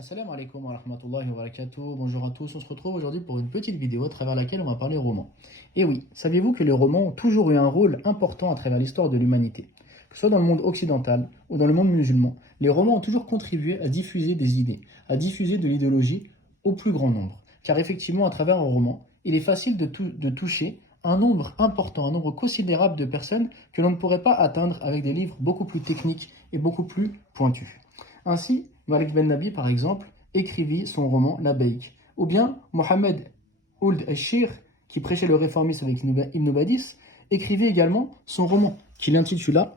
Assalamu alaikum wa rahmatullahi wa barakatuh. Bonjour à tous, on se retrouve aujourd'hui pour une petite vidéo à travers laquelle on va parler romans. Et oui, saviez-vous que les romans ont toujours eu un rôle important à travers l'histoire de l'humanité? Que ce soit dans le monde occidental ou dans le monde musulman, les romans ont toujours contribué à diffuser des idées, à diffuser de l'idéologie au plus grand nombre. Car effectivement, à travers un roman, il est facile de toucher un nombre important, un nombre considérable de personnes que l'on ne pourrait pas atteindre avec des livres beaucoup plus techniques et beaucoup plus pointus. Ainsi, Malik Ben Nabi, par exemple, écrivit son roman La Baïk. Ou bien Mohamed Ould al-Shir, qui prêchait le réformisme avec Ibn Badis, écrivit également son roman, qu'il intitula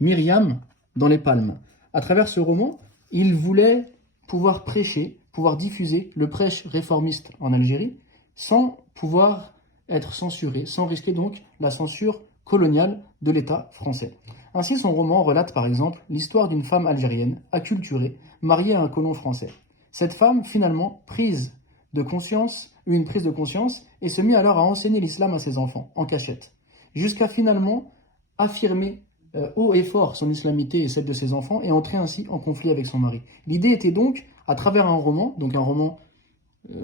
Myriam dans les palmes. À travers ce roman, il voulait pouvoir prêcher, pouvoir diffuser le prêche réformiste en Algérie, sans pouvoir être censuré, sans risquer donc la censure coloniale de l'État français. Ainsi, son roman relate par exemple l'histoire d'une femme algérienne, acculturée, mariée à un colon français. Cette femme, finalement, eut une prise de conscience et se mit alors à enseigner l'islam à ses enfants, en cachette, jusqu'à finalement affirmer haut et fort son islamité et celle de ses enfants et entrer ainsi en conflit avec son mari. L'idée était donc, à travers un roman, donc un roman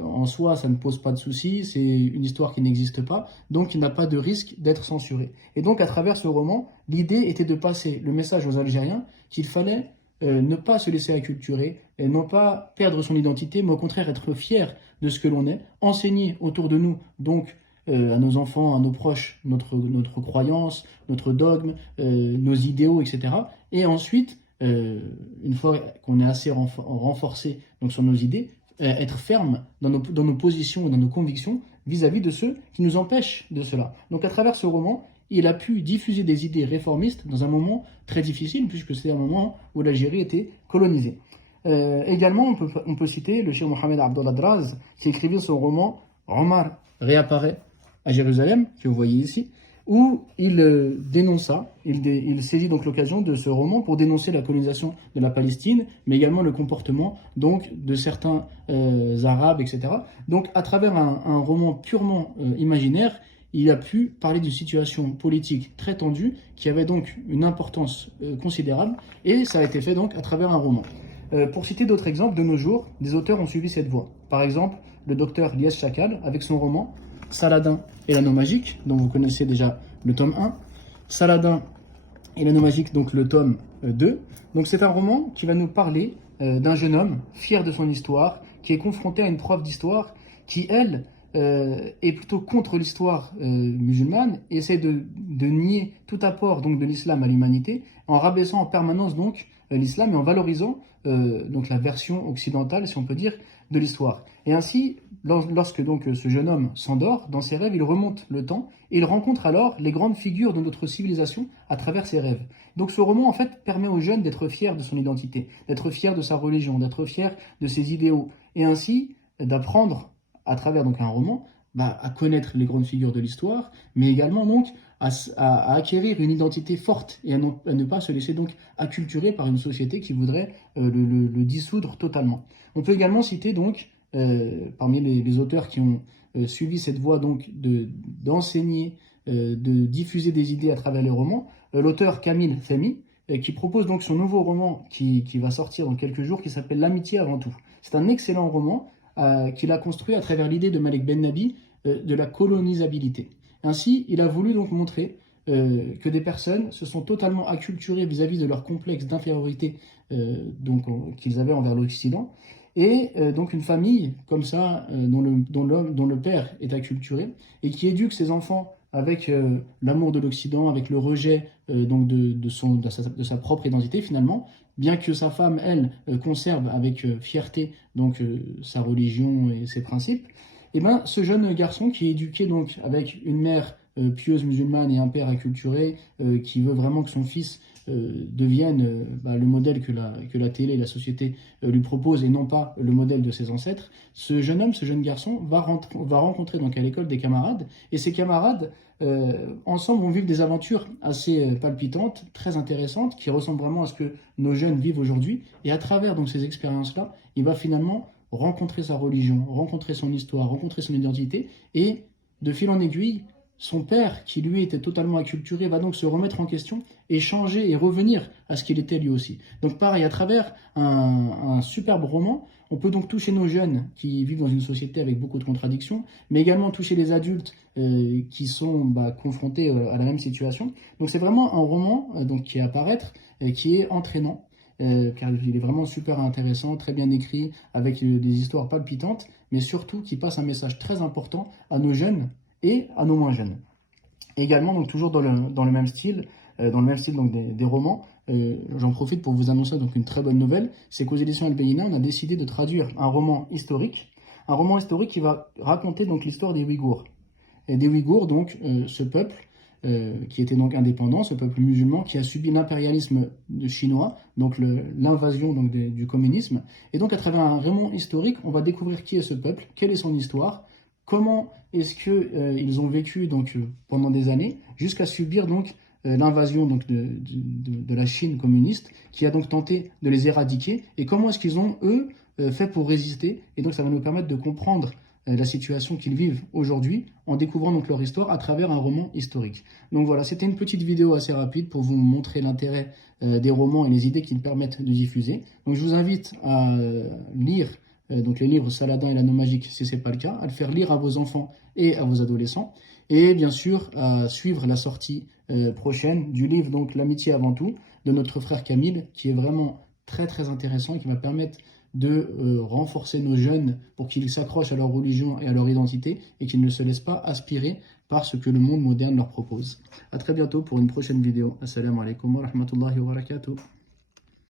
en soi, ça ne pose pas de soucis, c'est une histoire qui n'existe pas, donc il n'a pas de risque d'être censuré. Et donc à travers ce roman, l'idée était de passer le message aux Algériens qu'il fallait ne pas se laisser acculturer, et non pas perdre son identité, mais au contraire être fier de ce que l'on est, enseigner autour de nous, donc à nos enfants, à nos proches, notre croyance, notre dogme, nos idéaux, etc. Et ensuite, une fois qu'on est assez renforcé donc, sur nos idées, être ferme dans nos positions et dans nos convictions vis-à-vis de ceux qui nous empêchent de cela. Donc à travers ce roman, il a pu diffuser des idées réformistes dans un moment très difficile, puisque c'est un moment où l'Algérie était colonisée. Également, on peut citer le cheikh Mohamed Abdullah Draz, qui écrivit son roman Omar réapparaît à Jérusalem, que vous voyez ici, où il il saisit donc l'occasion de ce roman pour dénoncer la colonisation de la Palestine, mais également le comportement donc de certains Arabes, etc. Donc à travers un roman purement imaginaire, il a pu parler d'une situation politique très tendue qui avait donc une importance considérable, et ça a été fait donc à travers un roman. Pour citer d'autres exemples, de nos jours, des auteurs ont suivi cette voie. Par exemple, le docteur Lies Chakal avec son roman Saladin et l'anneau magique, dont vous connaissez déjà le tome 1, Saladin et l'anneau magique, donc le tome 2. Donc c'est un roman qui va nous parler d'un jeune homme fier de son histoire, qui est confronté à une prof d'histoire qui, elle, est plutôt contre l'histoire musulmane et essaie de nier tout apport donc, de l'islam à l'humanité, en rabaissant en permanence donc l'islam et en valorisant donc la version occidentale, si on peut dire, de l'histoire. Et ainsi, lorsque donc ce jeune homme s'endort, dans ses rêves, il remonte le temps et il rencontre alors les grandes figures de notre civilisation à travers ses rêves. Donc ce roman, en fait, permet aux jeunes d'être fiers de son identité, d'être fiers de sa religion, d'être fiers de ses idéaux, et ainsi d'apprendre, à travers donc un roman, à connaître les grandes figures de l'histoire, mais également donc à acquérir une identité forte et à ne pas se laisser donc acculturer par une société qui voudrait le dissoudre totalement. On peut également citer donc parmi les auteurs qui ont suivi cette voie donc d'enseigner, de diffuser des idées à travers les romans, l'auteur Camille Fehmi, qui propose donc son nouveau roman qui va sortir dans quelques jours, qui s'appelle L'amitié avant tout. C'est un excellent roman qu'il a construit à travers l'idée de Malik Ben Nabi de la colonisabilité. Ainsi, il a voulu donc montrer que des personnes se sont totalement acculturées vis-à-vis de leur complexe d'infériorité qu'ils avaient envers l'Occident, et donc une famille comme ça, dont le père est acculturé, et qui éduque ses enfants avec l'amour de l'Occident, avec le rejet donc de sa propre identité finalement, bien que sa femme, elle, conserve avec fierté donc sa religion et ses principes. Et ben ce jeune garçon qui est éduqué donc avec une mère pieuse musulmane et un père acculturé, qui veut vraiment que son fils devienne le modèle que la télé et la société lui proposent et non pas le modèle de ses ancêtres, ce jeune homme, ce jeune garçon va rencontrer donc à l'école des camarades, et ces camarades ensemble vont vivre des aventures assez palpitantes, très intéressantes, qui ressemblent vraiment à ce que nos jeunes vivent aujourd'hui, et à travers donc ces expériences-là, il va finalement rencontrer sa religion, rencontrer son histoire, rencontrer son identité, et de fil en aiguille, son père, qui lui était totalement acculturé, va donc se remettre en question et changer et revenir à ce qu'il était lui aussi. Donc pareil, à travers un superbe roman, on peut donc toucher nos jeunes qui vivent dans une société avec beaucoup de contradictions, mais également toucher les adultes qui sont confrontés à la même situation. Donc c'est vraiment un roman donc, qui est à paraître, qui est entraînant, car il est vraiment super intéressant, très bien écrit, avec des histoires palpitantes, mais surtout qui passe un message très important à nos jeunes et à nos moins jeunes. Et également, donc toujours dans le même style, donc des romans, j'en profite pour vous annoncer donc une très bonne nouvelle, c'est qu'aux éditions Al-Bayina, on a décidé de traduire un roman historique qui va raconter donc l'histoire des Ouïghours. Et des Ouïghours, donc ce peuple qui était donc indépendant, ce peuple musulman qui a subi l'impérialisme chinois, donc l'invasion donc du communisme. Et donc à travers un roman historique, on va découvrir qui est ce peuple, quelle est son histoire, comment est-ce qu'ils ont vécu donc, pendant des années, jusqu'à subir donc l'invasion donc, de la Chine communiste, qui a donc tenté de les éradiquer, et comment est-ce qu'ils ont, eux, fait pour résister. Et donc ça va nous permettre de comprendre la situation qu'ils vivent aujourd'hui en découvrant donc leur histoire à travers un roman historique. Donc voilà, c'était une petite vidéo assez rapide pour vous montrer l'intérêt des romans et les idées qu'ils permettent de diffuser. Donc je vous invite à lire donc les livres Saladin et l'anneau magique si ce n'est pas le cas, à le faire lire à vos enfants et à vos adolescents, et bien sûr à suivre la sortie prochaine du livre donc L'amitié avant tout de notre frère Camille, qui est vraiment très très intéressant et qui va permettre de renforcer nos jeunes pour qu'ils s'accrochent à leur religion et à leur identité et qu'ils ne se laissent pas aspirer par ce que le monde moderne leur propose. A très bientôt pour une prochaine vidéo. Assalamu alaikum wa rahmatullahi wa barakatuh.